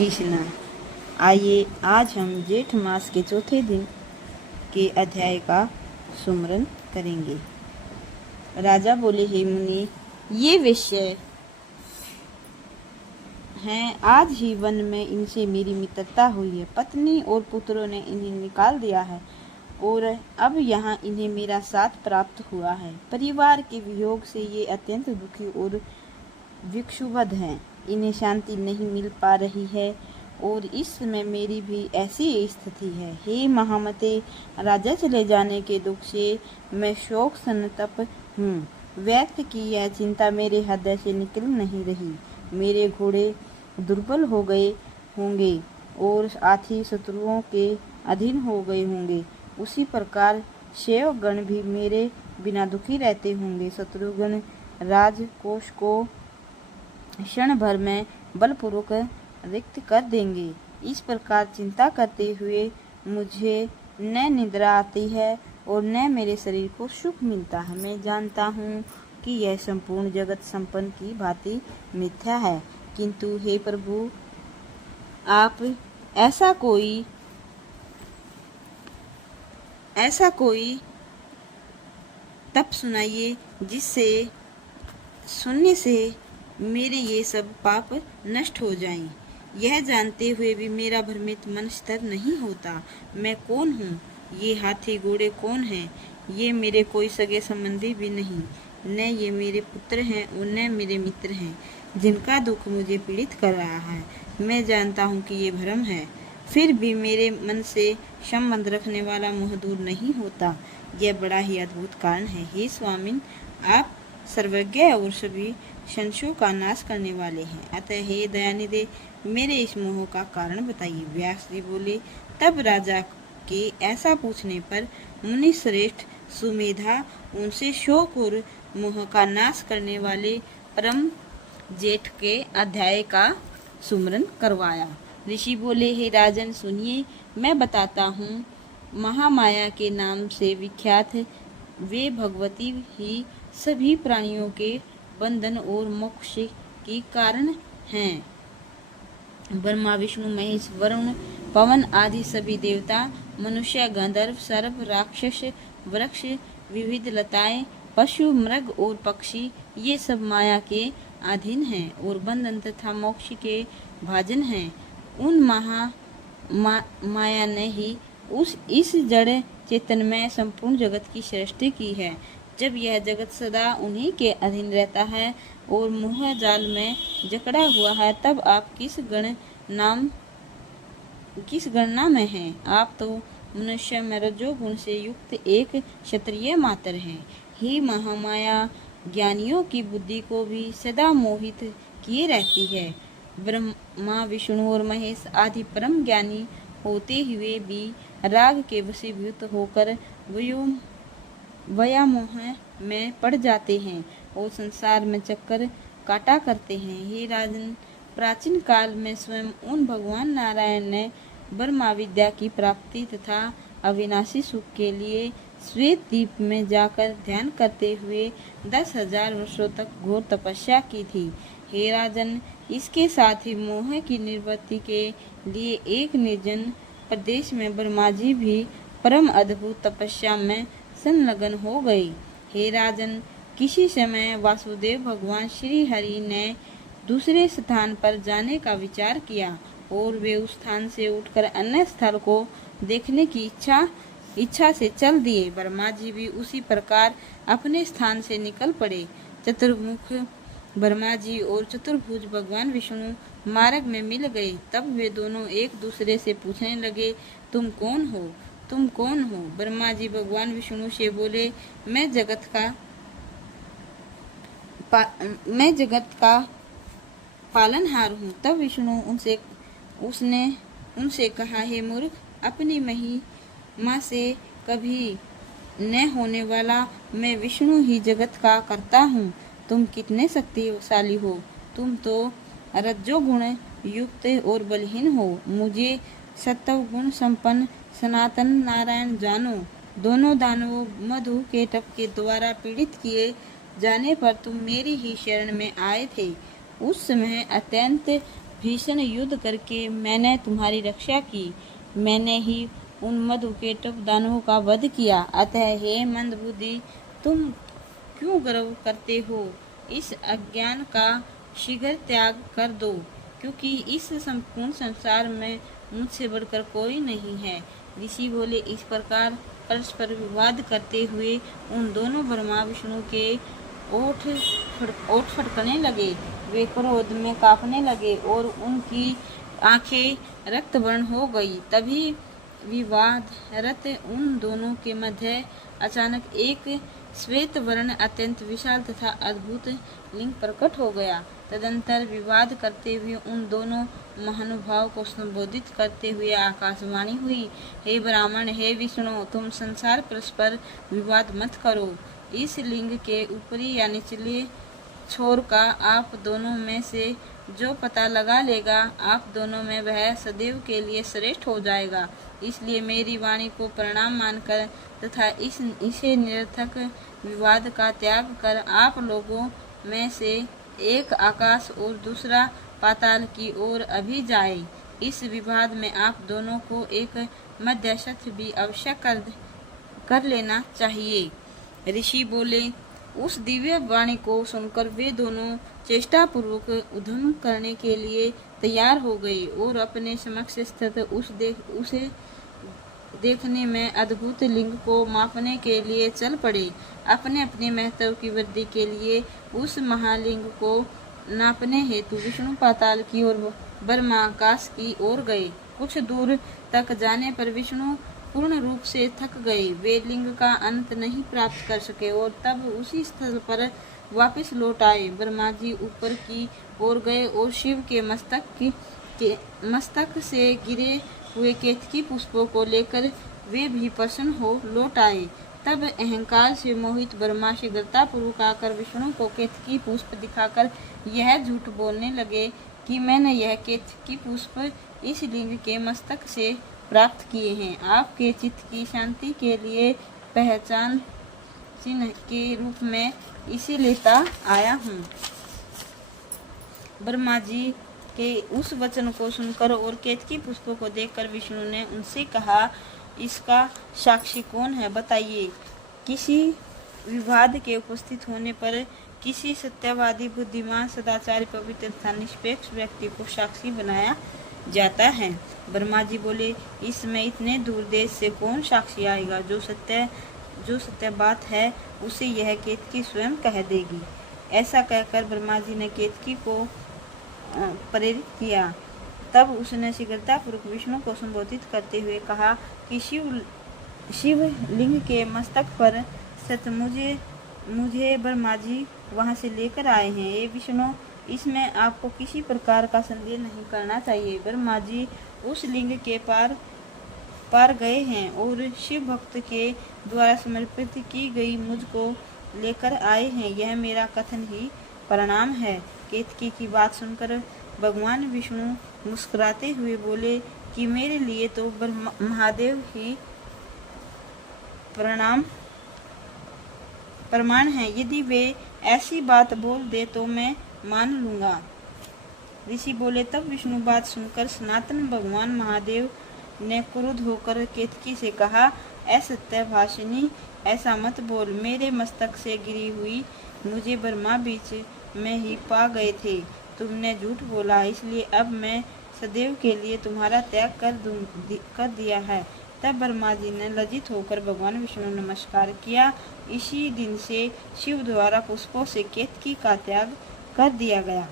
कृष्णा। आइए आज हम जेठ मास के चौथे दिन के अध्याय का सुमरन करेंगे। राजा बोले, हे मुनि, ये विषय हैं। आज ही वन में इनसे मेरी मित्रता हुई है। पत्नी और पुत्रों ने इन्हें निकाल दिया है और अब यहाँ इन्हें मेरा साथ प्राप्त हुआ है। परिवार के वियोग से ये अत्यंत दुखी और विक्षुब्ध हैं। इन्हें शांति नहीं मिल पा रही है और इस समय मेरी भी ऐसी स्थिति है। हे महामते, राजा चले जाने के दुख से मैं शोक संतप्त हूँ। व्यक्त की यह चिंता मेरे हृदय से निकल नहीं रही। मेरे घोड़े दुर्बल हो गए होंगे और हाथी शत्रुओं के अधीन हो गए होंगे। उसी प्रकार सेवकगण भी मेरे बिना दुखी रहते होंगे। शत्रुगण राजकोष को क्षण भर में बलपूर्वक रिक्त कर देंगे। इस प्रकार चिंता करते हुए मुझे न निद्रा आती है और न मेरे शरीर को सुख मिलता है। मैं जानता हूँ कि यह संपूर्ण जगत संपन्न की भांति मिथ्या है, किंतु हे प्रभु, आप ऐसा कोई तप सुनाइए जिससे सुनने से मेरे ये सब पाप नष्ट हो जाएं। यह जानते हुए भी मेरा भ्रमित मन स्थिर नहीं होता। मैं कौन हूँ? ये हाथी घोड़े कौन हैं? ये मेरे कोई सगे संबंधी भी नहीं, न ये मेरे पुत्र हैं और न मेरे मित्र हैं, जिनका दुख मुझे पीड़ित कर रहा है। मैं जानता हूँ कि ये भ्रम है, फिर भी मेरे मन से संबंध रखने वाला मोह दूर नहीं होता। यह बड़ा ही अद्भुत कारण है। हे स्वामिन, आप सर्वज्ञ और सभी संशयों का नाश करने वाले हैं। अतः हे दयानिधे, मेरे इस मोह का कारण बताइए। व्यास जी बोले, तब राजा के ऐसा पूछने पर मुनि श्रेष्ठ सुमेधा उनसे शोक और मोह का नाश करने वाले परम जेठ के अध्याय का सुमरन करवाया। ऋषि बोले, हे राजन सुनिए, मैं बताता हूँ। महामाया के नाम से विख्यात वे भगवती ही सभी प्राणियों के बंधन और मोक्ष की कारण हैं। ब्रह्मा, विष्णु, महेश, वरुण, पवन आदि सभी देवता, मनुष्य, गंधर्व, सर्प, राक्षस, वृक्ष, विविध लताएं, पशु, मृग और पक्षी, ये सब माया के अधीन हैं और बंधन तथा मोक्ष के भाजन हैं। उन माया ने ही इस जड़ चेतन में संपूर्ण जगत की सृष्टि की है। जब यह जगत सदा उन्हीं के अधीन रहता है और मोह जाल में जकड़ा हुआ है, तब आप किस गणना में हैं? आप तो मनुष्य में रजोगुण से युक्त एक क्षत्रिय मात्र हैं। हे महामाया, ज्ञानियों की बुद्धि को भी सदा मोहित किए रहती है। ब्रह्मा, विष्णु और महेश आदि परम ज्ञानी होते हुए भी राग के वशीभूत होकर व्यामोह में पड़ जाते हैं और संसार में चक्कर काटा करते हैं। हे राजन, प्राचीन काल में स्वयं उन भगवान नारायण ने ब्रह्मा विद्या की प्राप्ति तथा अविनाशी सुख के लिए श्वेत द्वीप में जाकर ध्यान करते हुए 10,000 वर्षों तक घोर तपस्या की थी। हे राजन, इसके साथ ही मोह की निवृत्ति के लिए एक निर्जन प्रदेश में ब्रह्मा जी भी परम अद्भुत तपस्या में संलग्न हो गई। हे राजन, किसी समय वासुदेव भगवान श्री हरि ने दूसरे स्थान पर जाने का विचार किया और वे उस स्थान से उठकर अन्य स्थल को देखने की इच्छा से चल दिए। ब्रह्मा जी भी उसी प्रकार अपने स्थान से निकल पड़े। चतुर्मुख ब्रह्मा जी और चतुर्भुज भगवान विष्णु मार्ग में मिल गए। तब वे दोनों एक दूसरे से पूछने लगे, तुम कौन हो? तुम कौन हो? ब्रह्मा जी भगवान विष्णु से बोले, मैं जगत का पालनहार हूँ। तब विष्णु उसने उनसे कहा, हे मूर्ख, अपनी महिमा से कभी न होने वाला मैं विष्णु ही जगत का कर्ता हूँ। तुम कितने शक्तिशाली हो? तुम तो रजोगुण युक्त और बलहीन हो। मुझे सत्वगुण संपन्न सनातन नारायण जानो। दोनों दानवों मधु के टप के द्वारा पीड़ित किए जाने पर तुम मेरी ही शरण में आए थे। उस समय अत्यंत भीषण युद्ध करके मैंने तुम्हारी रक्षा की। मैंने ही उन मधुकेटव दानवों का वध किया। अतः हे मंदबुद्धि, तुम क्यों गर्व करते हो? इस अज्ञान का शीघ्र त्याग कर दो, क्योंकि इस संपूर्ण संसार में मुझसे बढ़कर कोई नहीं है। ऋषि बोले, इस प्रकार परस्पर विवाद करते हुए उन दोनों ब्रह्मा विष्णु के ओठ फटकने लगे। वे क्रोध में कांपने लगे और उनकी आंखें रक्त वर्ण हो गई। तभी विवाद रत उन दोनों के मध्य अचानक एक श्वेत वर्ण अत्यंत विशाल तथा अद्भुत लिंग प्रकट हो गया। तदंतर विवाद करते हुए उन दोनों महानुभाव को संबोधित करते हुए आकाशवाणी हुई, हे ब्राह्मण, हे विष्णु, तुम संसार परस्पर विवाद मत करो। इस लिंग के ऊपरी या निचले छोर का आप दोनों में से जो पता लगा लेगा, आप दोनों में वह सदैव के लिए श्रेष्ठ हो जाएगा। इसलिए मेरी वाणी को प्रणाम मानकर तथा इसे निरर्थक विवाद का त्याग कर आप लोगों में से एक आकाश और दूसरा पाताल की ओर अभी जाए। इस विवाद में आप दोनों को एक मध्यस्थ भी अवश्य कर लेना चाहिए। ऋषि बोले, उस दिव्य वाणी को सुनकर वे दोनों चेष्टापूर्वक उद्यम करने के लिए तैयार हो गए और अपने समक्ष स्थित उसे देखने में अद्भुत लिंग को मापने के लिए चल पड़े। अपने अपने महत्व की वृद्धि के लिए उस महालिंग को नापने हेतु विष्णु पाताल की ओर, ब्रह्मा आकाश की ओर गए। कुछ दूर तक जाने पर विष्णु पूर्ण रूप से थक गए। वे लिंग का अंत नहीं प्राप्त कर सके और तब उसी स्थल पर वापस लौट आए। ब्रह्मा जी ऊपर की ओर गए और शिव के मस्तक से गिरे हुए केतकी पुष्पों को लेकर वे भी प्रसन्न हो लौट आए। तब अहंकार से मोहित ब्रह्मा शीघ्रतापूर्वक आकर विष्णु को केतकी पुष्प दिखाकर यह झूठ बोलने लगे कि मैंने यह केतकी पुष्प इस लिंग के मस्तक से प्राप्त किए हैं। आपके चित्त की शांति के लिए पहचान चिन्ह के रूप में इसे लेता आया हूँ। ब्रह्मा जी के उस वचन को सुनकर और केतकी पुष्पों को देखकर विष्णु ने उनसे कहा, इसका साक्षी कौन है, बताइए। किसी विवाद के उपस्थित होने पर किसी सत्यवादी, बुद्धिमान, सदाचारी, पवित्र तथा निष्पक्ष व्यक्ति को साक्षी बनाया जाता है। ब्रह्मा जी बोले, इसमें इतने दूर देश से कौन साक्षी आएगा? जो सत्य बात है उसे यह केतकी स्वयं कह देगी। ऐसा कहकर ब्रह्मा जी ने केतकी को प्रेरित किया। तब उसने शीघ्रतापूर्वक विष्णु को संबोधित करते हुए कहा कि शिव लिंग के मस्तक पर स्थित मुझे ब्रह्मा जी वहाँ से लेकर आए हैं। ये विष्णु, इसमें आपको किसी प्रकार का संदेह नहीं करना चाहिए। ब्रह्मा जी उस लिंग के पार गए हैं और शिव भक्त के द्वारा समर्पित की गई मुझको लेकर आए हैं। यह मेरा कथन ही परिणाम है। केतकी की बात सुनकर भगवान विष्णु मुस्कुराते हुए बोले कि मेरे लिए तो महादेव ही प्रमाण है। यदि वे ऐसी बात बोल दे तो मैं मान लूंगा। ऋषि बोले, तब विष्णु बात सुनकर सनातन भगवान महादेव ने क्रुद्ध होकर केतकी से कहा, असत्य भाषिणी, ऐसा मत बोल। मेरे मस्तक से गिरी हुई मुझे ब्रह्मा बीच में ही पा गए थे। तुमने झूठ बोला, इसलिए अब मैं सदैव के लिए तुम्हारा त्याग कर दिया है। तब ब्रह्मा जी ने लज्जित होकर भगवान विष्णु ने नमस्कार किया। इसी दिन से शिव द्वारा पुष्पों से केतकी का त्याग कर दिया गया।